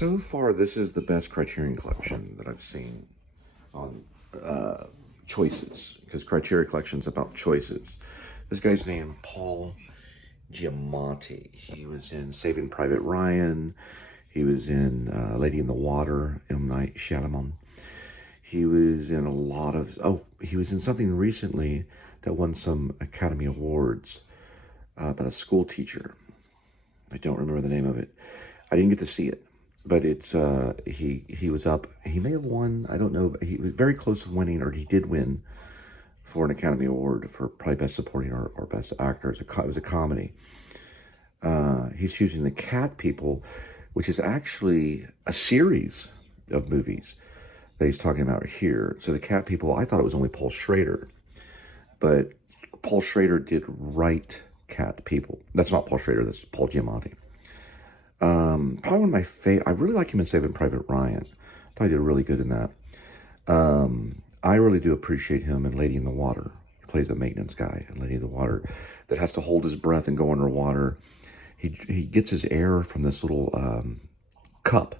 So far, this is the best Criterion collection that I've seen on choices, because Criterion collection's about choices. This guy's named Paul Giamatti. He was in Saving Private Ryan. He was in Lady in the Water, M. Night Shyamalan. He was in a lot of... Oh, he was in something recently that won some Academy Awards about a school teacher. I don't remember the name of it. I didn't get to see it, but it's he was up. He may have won. I don't know. He was very close to winning, or he did win for an Academy Award for probably Best Supporting or Best Actor. It was a comedy. He's using The Cat People, which is actually a series of movies that he's talking about here. So The Cat People, I thought it was only Paul Schrader, but Paul Schrader did write Cat People. That's not Paul Schrader, that's Paul Giamatti. Probably one of my favorite. I really like him in Saving Private Ryan. I thought he did really good in that. I really do appreciate him in Lady in the Water. He plays a maintenance guy in Lady in the Water that has to hold his breath and go underwater. He gets his air from this little cup.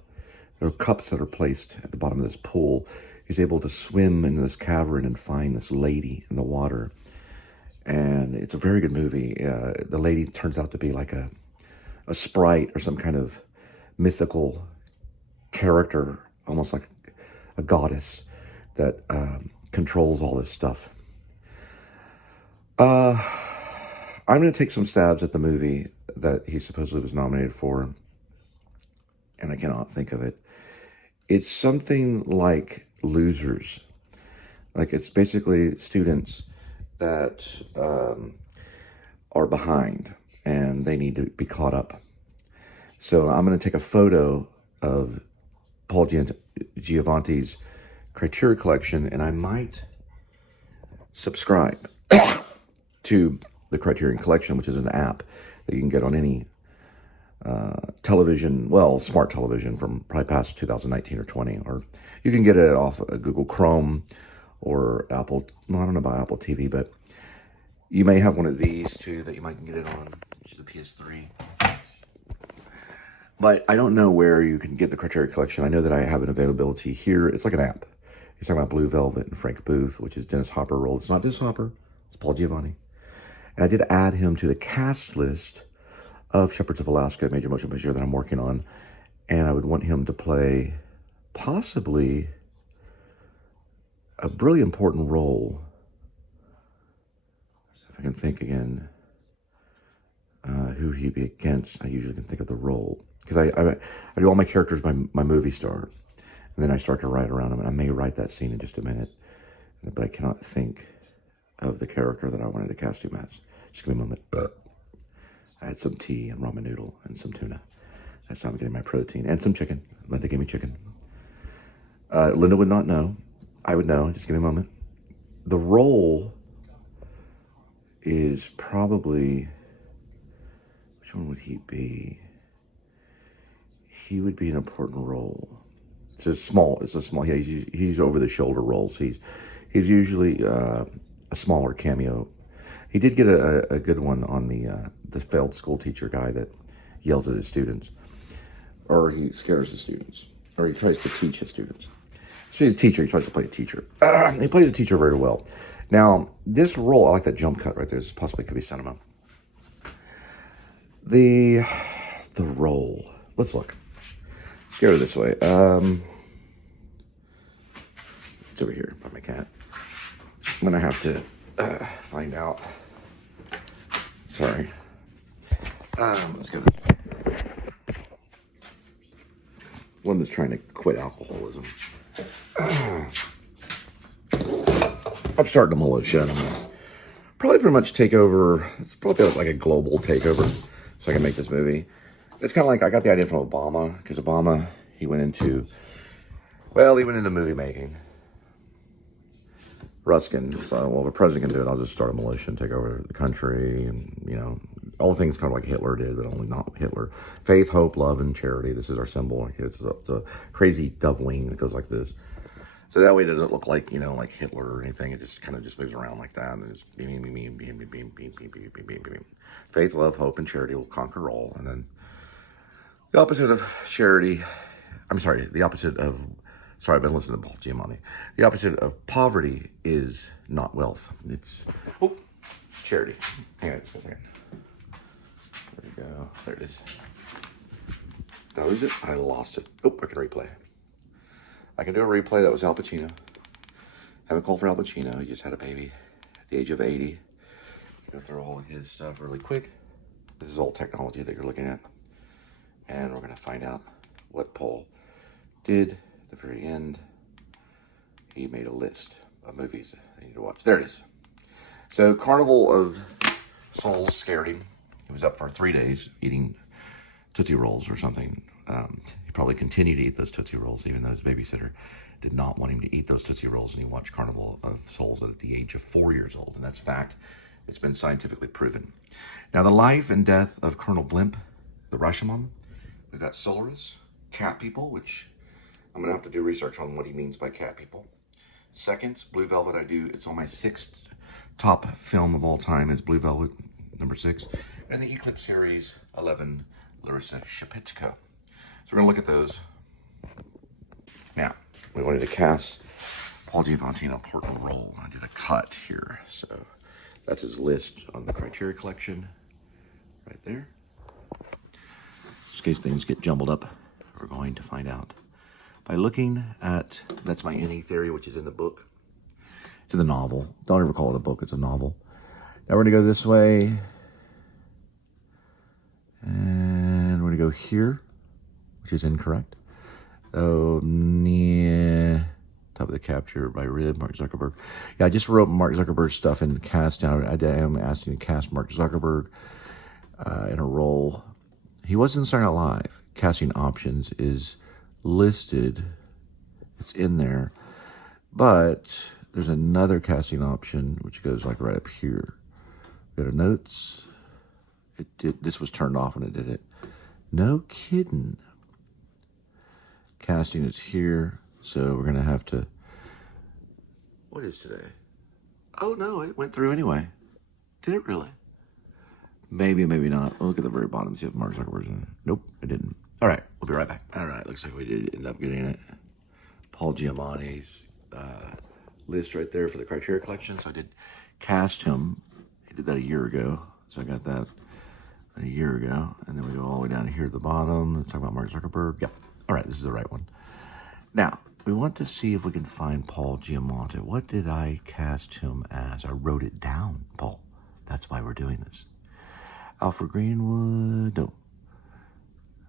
There are cups that are placed at the bottom of this pool. He's able to swim into this cavern and find this lady in the water. And it's a very good movie. The lady turns out to be like a sprite or some kind of mythical character, almost like a goddess that controls all this stuff. I'm going to take some stabs at the movie that he supposedly was nominated for, and I cannot think of it. It's something like Losers. Like, it's basically students that are behind and they need to be caught up. So I'm going to take a photo of Paul Giamatti's Criterion collection, and I might subscribe to the Criterion collection, which is an app that you can get on any television, well, smart television from probably past 2019 or 20, or you can get it off Google Chrome or Apple. Well, I don't know about Apple TV, but you may have one of these too that you might get it on, which is the PS3. But I don't know where you can get the Criterion collection. I know that I have an availability here. It's like an app. He's talking about Blue Velvet and Frank Booth, which is Dennis Hopper role. It's not Dennis Hopper. It's Paul Giamatti. And I did add him to the cast list of Shepherds of Alaska, major motion picture that I'm working on. And I would want him to play possibly a really important role. If I can think again who he'd be against, I usually can think of the role. Because I do all my characters by my movie star. And then I start to write around them. And I may write that scene in just a minute. But I cannot think of the character that I wanted to cast him as. Just give me a moment. I had some tea and ramen noodle and some tuna. That's how I'm getting my protein. And some chicken. Linda gave me chicken. Linda would not know. I would know. Just give me a moment. The role is probably... Which one would he be? He would be an important role. It's a small... Yeah, he's over-the-shoulder roles. He's usually a smaller cameo. He did get a good one on the failed school teacher guy that yells at his students. Or he scares the students. Or he tries to teach his students. So he's a teacher. He tries to play a teacher. He plays a teacher very well. Now, this role, I like that jump cut right there. This possibly could be cinema. The role. Let's look. Let's go this way. It's over here by my cat. I'm going to have to find out. Sorry. Let's go this way. One that's trying to quit alcoholism. I'm starting to militia. Probably pretty much take over. It's probably like a global takeover, so I can make this movie. It's kind of like I got the idea from Obama, because Obama, he went into movie making. Ruskin, so, well, if a president can do it, I'll just start a militia and take over the country, and, you know, all the things kind of like Hitler did, but only not Hitler. Faith, hope, love, and charity. This is our symbol. It's a crazy dove wing that goes like this. So that way it doesn't look like, you know, like Hitler or anything. It just kind of just moves around like that. And it's beam, beam, beam, beam, beam, beam, beam, beam, beam, beam, beam, beam. Faith, love, hope, and charity will conquer all. And then the opposite of charity I'm sorry, the opposite of, sorry, I've been listening to Paul Giamatti. The opposite of poverty is not wealth. It's, oh, charity. Hang on a second. There we go. There it is. Did I lose it? I lost it. Oh, I can replay. I can do a replay. That was Al Pacino. Have a call for Al Pacino. He just had a baby at the age of 80. Go through all of his stuff really quick. This is all technology that you're looking at. And we're going to find out what Paul did at the very end. He made a list of movies I need to watch. There it is. So Carnival of Souls scared him. He was up for 3 days eating Tootsie Rolls or something. He probably continued to eat those Tootsie Rolls, even though his babysitter did not want him to eat those Tootsie Rolls, and he watched Carnival of Souls at the age of 4 years old, and that's fact. It's been scientifically proven. Now, the life and death of Colonel Blimp, the Rashomon. We've got Solaris, cat people, which I'm going to have to do research on what he means by cat people. Seconds, Blue Velvet, it's on my 6th top film of all time is Blue Velvet, number 6. And the Eclipse series, 11, Larissa Shepitsko. So we're going to look at those. Now, we wanted to cast Paul Giamatti in a important role. I did a cut here. So that's his list on the Criterion collection right there. Just in case things get jumbled up, we're going to find out by looking at, that's my NE theory, which is in the book. It's in the novel. Don't ever call it a book, it's a novel. Now we're going to go this way. And we're going to go here, which is incorrect. Oh, near top of the capture by Rib, Mark Zuckerberg. Yeah, I just wrote Mark Zuckerberg's stuff in the cast now. I am asking to cast Mark Zuckerberg in a role. He was in Saturday Night Live. Casting options is listed. It's in there. But there's another casting option, which goes like right up here. Go to notes. This was turned off when it did it. No kidding. Casting is here, so we're gonna have to. What is today? Oh no, it went through anyway. Did it really? Maybe, maybe not. We'll look at the very bottom, see if Mark Zuckerberg's in it. Nope, it didn't. All right, we'll be right back. All right, looks like we did end up getting it. Paul Giamatti's list right there for the Criterion collection. So I did cast him. He did that a year ago, so I got that a year ago. And then we go all the way down here at the bottom, talk about Mark Zuckerberg. Yeah, all right, this is the right one. Now, we want to see if we can find Paul Giamatti. What did I cast him as? I wrote it down, Paul. That's why we're doing this. Alfred Greenwood, no.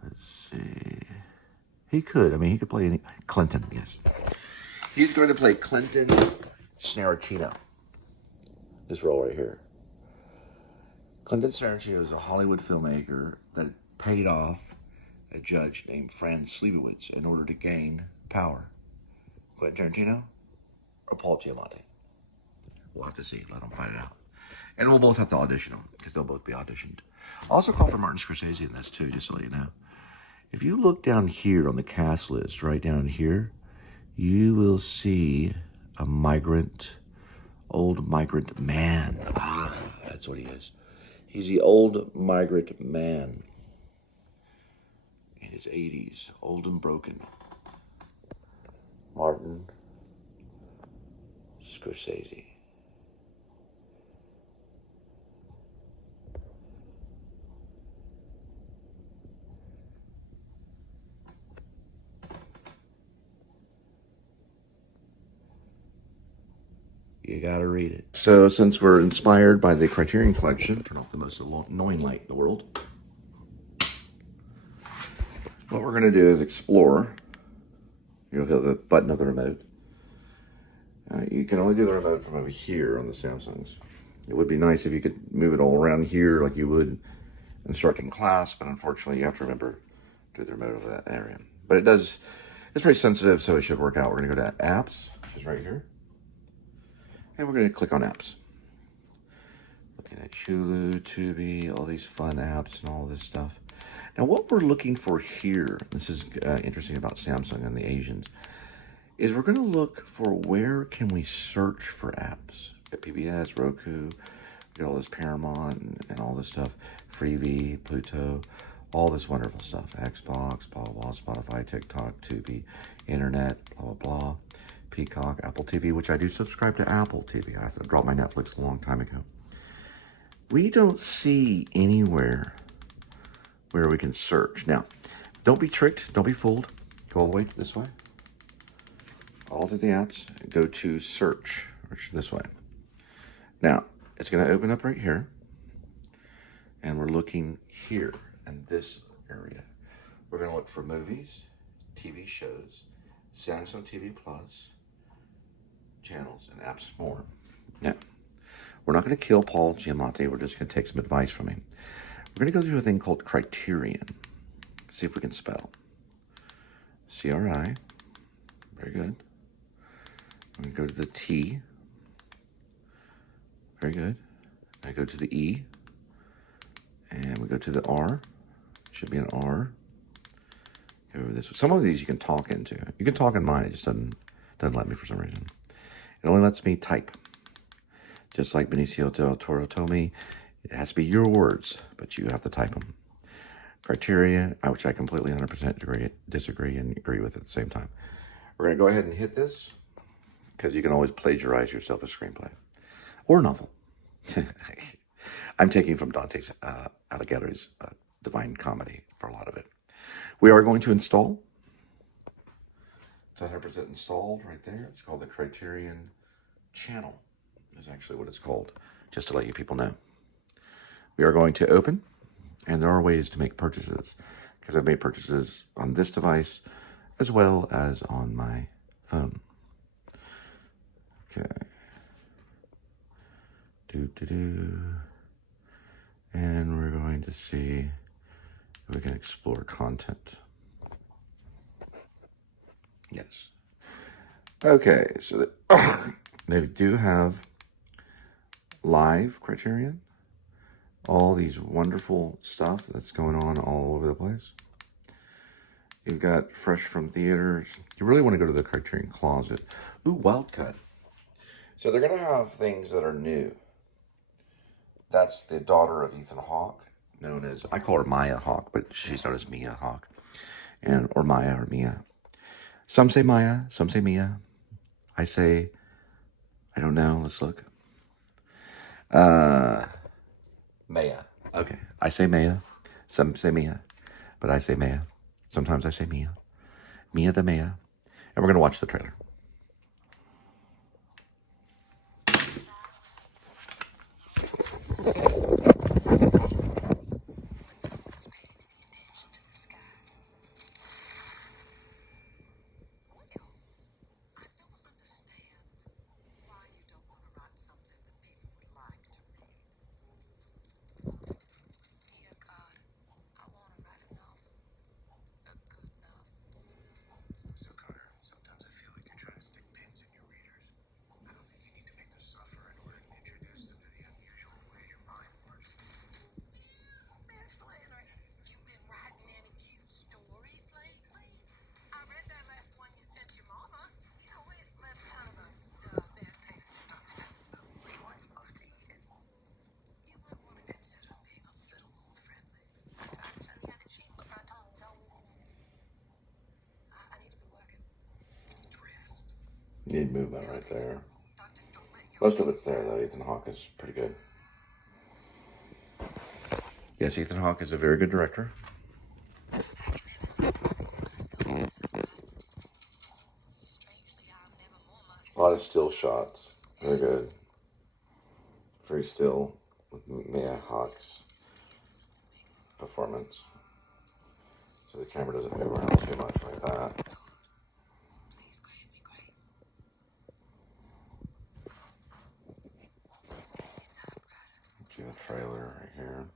Let's see. He could, he could play any, Clinton, yes. He's going to play Clinton Snaracino. This role right here. Clinton Snaracino is a Hollywood filmmaker that paid off a judge named Franz Slebowitz in order to gain power. Quentin Tarantino or Paul Giamatti? We'll have to see. Let them find it out. And we'll both have to audition them, because they'll both be auditioned. I'll also call for Martin Scorsese in this, too, just to let you know. If you look down here on the cast list, right down here, you will see a old migrant man. Ah, that's what he is. He's the old migrant man in his 80s, old and broken. Martin Scorsese. You gotta read it. So since we're inspired by the Criterion collection, turn off the most annoying light in the world. What we're gonna do is explore. You'll hit the button of the remote. You can only do the remote from over here on the Samsungs. It would be nice if you could move it all around here like you would instructing class, but unfortunately you have to remember to do the remote over that area. But it does, it's pretty sensitive, so it should work out. We're gonna go to apps, which is right here. And we're going to click on apps. Looking at Hulu, Tubi, all these fun apps and all this stuff. Now what we're looking for here, this is interesting about Samsung and the Asians, is we're going to look for where can we search for apps. At PBS, Roku, we got all this Paramount and all this stuff, Freevee, Pluto, all this wonderful stuff. Xbox, blah, blah, blah, Spotify, TikTok, Tubi, Internet, blah, blah, blah. Peacock, Apple TV, which I do subscribe to Apple TV. I dropped my Netflix a long time ago. We don't see anywhere where we can search. Now, don't be tricked. Don't be fooled. Go all the way this way. All through the apps. Go to search, which is this way. Now, it's going to open up right here. And we're looking here in this area. We're going to look for movies, TV shows, Samsung TV Plus, channels, and apps more. Now, we're not going to kill Paul Giamatti. We're just going to take some advice from him. We're going to go through a thing called Criterion. See if we can spell. C-R-I. Very good. I'm going to go to the T. Very good. I go to the E. And we go to the R. Should be an R. Go over this. Some of these you can talk into. You can talk in mine. It just doesn't let me for some reason. It only lets me type. Just like Benicio del Toro told me, it has to be your words, but you have to type them. Criteria, which I completely 100% disagree and agree with at the same time. We're going to go ahead and hit this, because you can always plagiarize yourself a screenplay. Or a novel. I'm taking from Dante's Alighieri's Divine Comedy for a lot of it. We are going to install. It's 100% installed right there. It's called the Criterion Channel. Is actually what it's called, just to let you people know. We are going to open, and there are ways to make purchases, because I've made purchases on this device as well as on my phone. Okay. And we're going to see if we can explore content. Yes. Okay, so they do have live Criterion. All these wonderful stuff that's going on all over the place. You've got fresh from theaters. You really want to go to the Criterion Closet. Ooh, Wildcut. So they're going to have things that are new. That's the daughter of Ethan Hawke, known as, I call her Maya Hawke, but she's known as Mia Hawke. Or Maya or Mia. Some say Maya, some say Mia. I say, I don't know, let's look. Maya. Okay, I say Maya, some say Mia, but I say Maya. Sometimes I say Mia. Mia the Maya. And we're going to watch the trailer. Need movement right there. Most of it's there, though. Ethan Hawke is pretty good. Yes, Ethan Hawke is a very good director. A lot of still shots. Very good. Very still with Mia Hawke's performance. So the camera doesn't move around too much like that. See the trailer right here.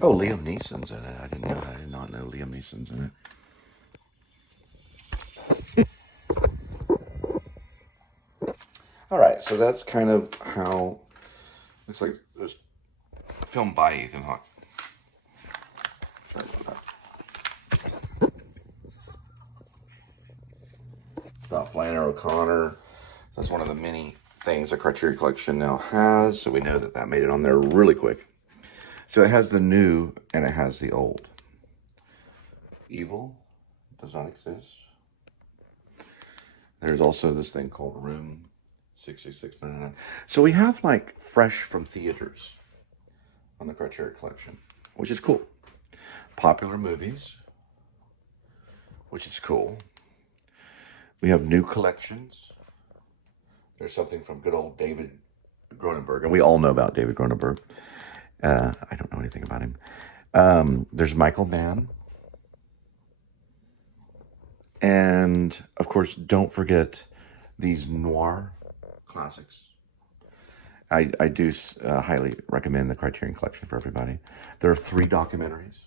Oh, Liam Neeson's in it. I did not know Liam Neeson's in it. All right, so that's kind of how looks like it was filmed by Ethan Hawke. Sorry about that. About Flannery O'Connor So that's one of the many things a Criterion Collection now has. So we know that that made it on there really quick. So it has the new and it has the old. Evil does not exist. There's also this thing called Room 66699. So we have like fresh from theaters on the Criterion Collection, which is cool. Popular movies, which is cool. We have new collections. There's something from good old David Cronenberg, and we all know about David Cronenberg. I don't know anything about him. There's Michael Mann. And, of course, don't forget these noir classics. I do highly recommend the Criterion Collection for everybody. There are 3 documentaries.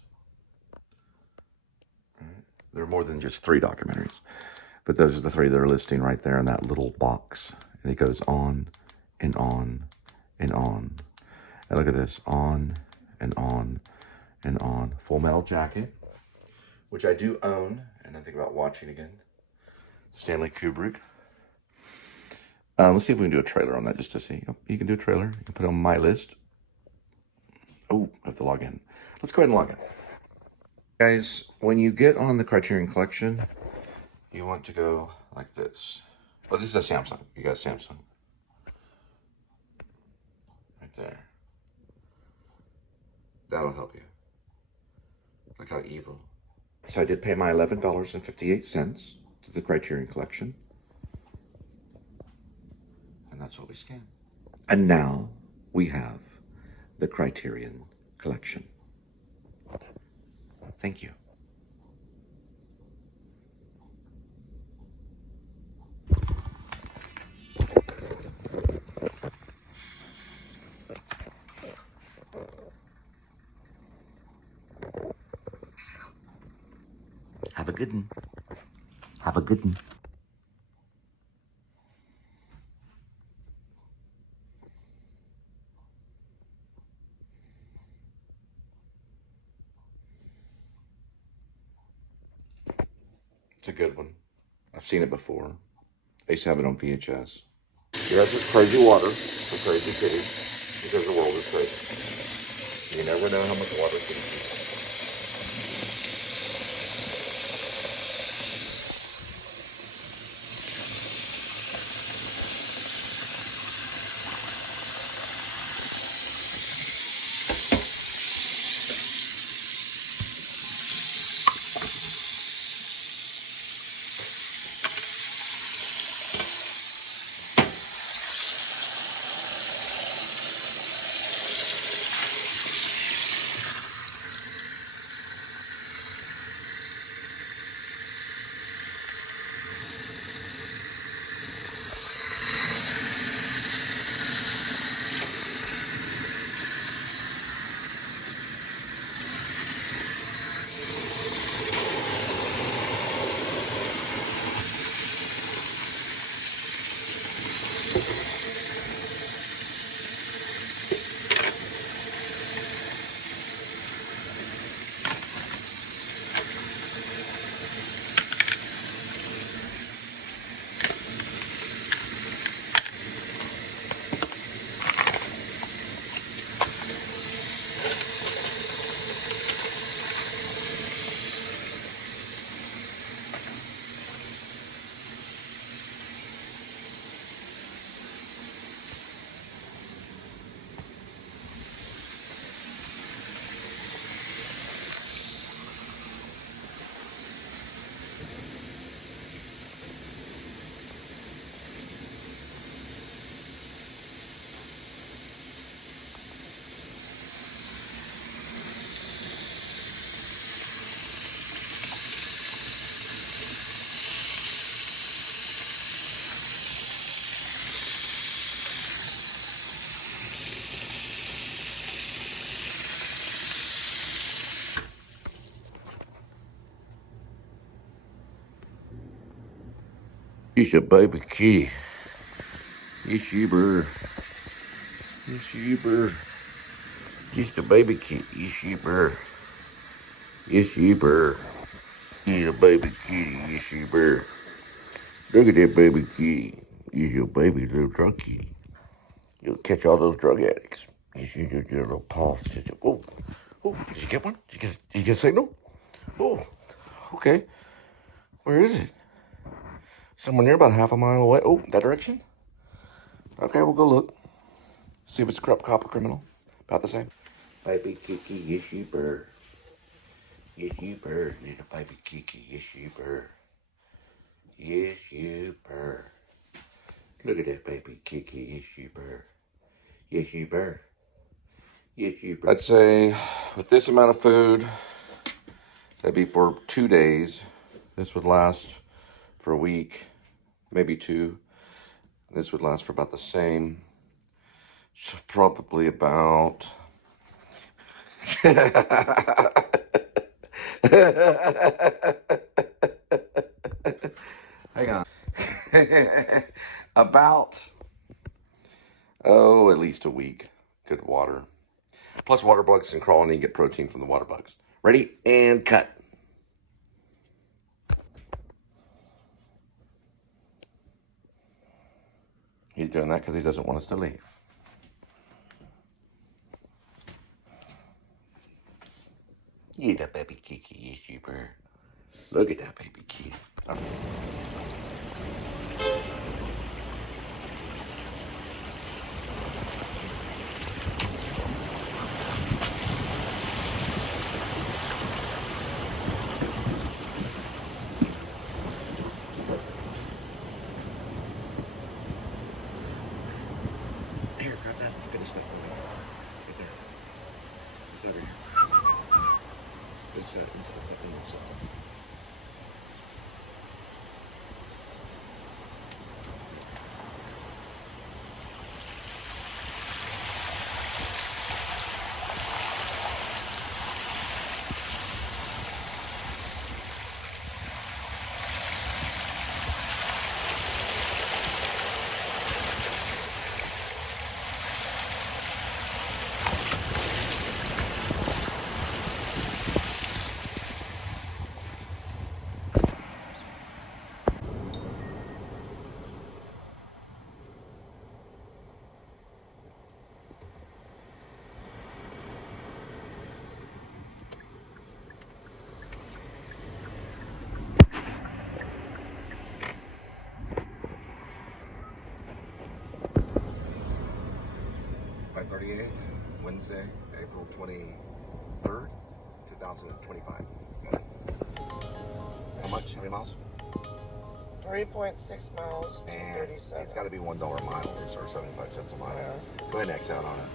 There are more than just 3 documentaries. But those are the 3 that are listing right there in that little box. And it goes on and on and on. And look at this. On and on and on. Full Metal Jacket, which I do own and I think about watching again. Stanley Kubrick. Let's see if we can do a trailer on that just to see. Oh, you can do a trailer. You can put it on my list. Oh, I have to log in. Let's go ahead and log in. Guys, when you get on the Criterion Collection, you want to go like this. Oh, this is a Samsung. You got a Samsung. Right there. That'll help you. Look how evil. So I did pay my $11.58 to the Criterion Collection. And that's what we scan. And now we have the Criterion Collection. Thank you. Have a good one. Have a good one. It's a good one. I've seen it before. I used to have it on VHS. You have this crazy water for crazy kitties because the world is crazy. You never know how much water is going to be. She's a baby kitty. Yes, you bird. Yes, you bird. Just a baby kitty. Yes, you bird. Yes, you bird. She's a baby kitty. Yes, you bird. Look at that baby kitty. you baby little druggie. You'll catch all those drug addicts. You do your little paws. Oh, did you get one? Did you get a signal? Oh, okay. Where is it? Somewhere near about half a mile away. Oh, that direction? Okay, we'll go look. See if it's a corrupt cop or criminal. About the same. Baby Kiki, yes you bird. Yes you bird, little baby Kiki, yes you bird. Yes you bird. Look at that baby Kiki, yes you bird. Yes you bird. Yes you bird. I'd say with this amount of food, that'd be for 2 days. This would last for a week, maybe 2. This would last for about the same. So probably about... Hang on. About, at least a week. Good water. Plus water bugs can crawl in and get protein from the water bugs. Ready? And cut. He's doing that because he doesn't want us to leave. Yeah, that baby Kiki is super. Look at that baby Kiki. Oh. Here, grab that. Let's finish that one. Right there. It's over here. Let's finish that into the saw. Wednesday, April 23rd, 2025. How much? How many miles? 3.6 miles, and 237. It's got to be $1 a mile, or 75 cents a mile. Yeah. Go ahead and X out on it.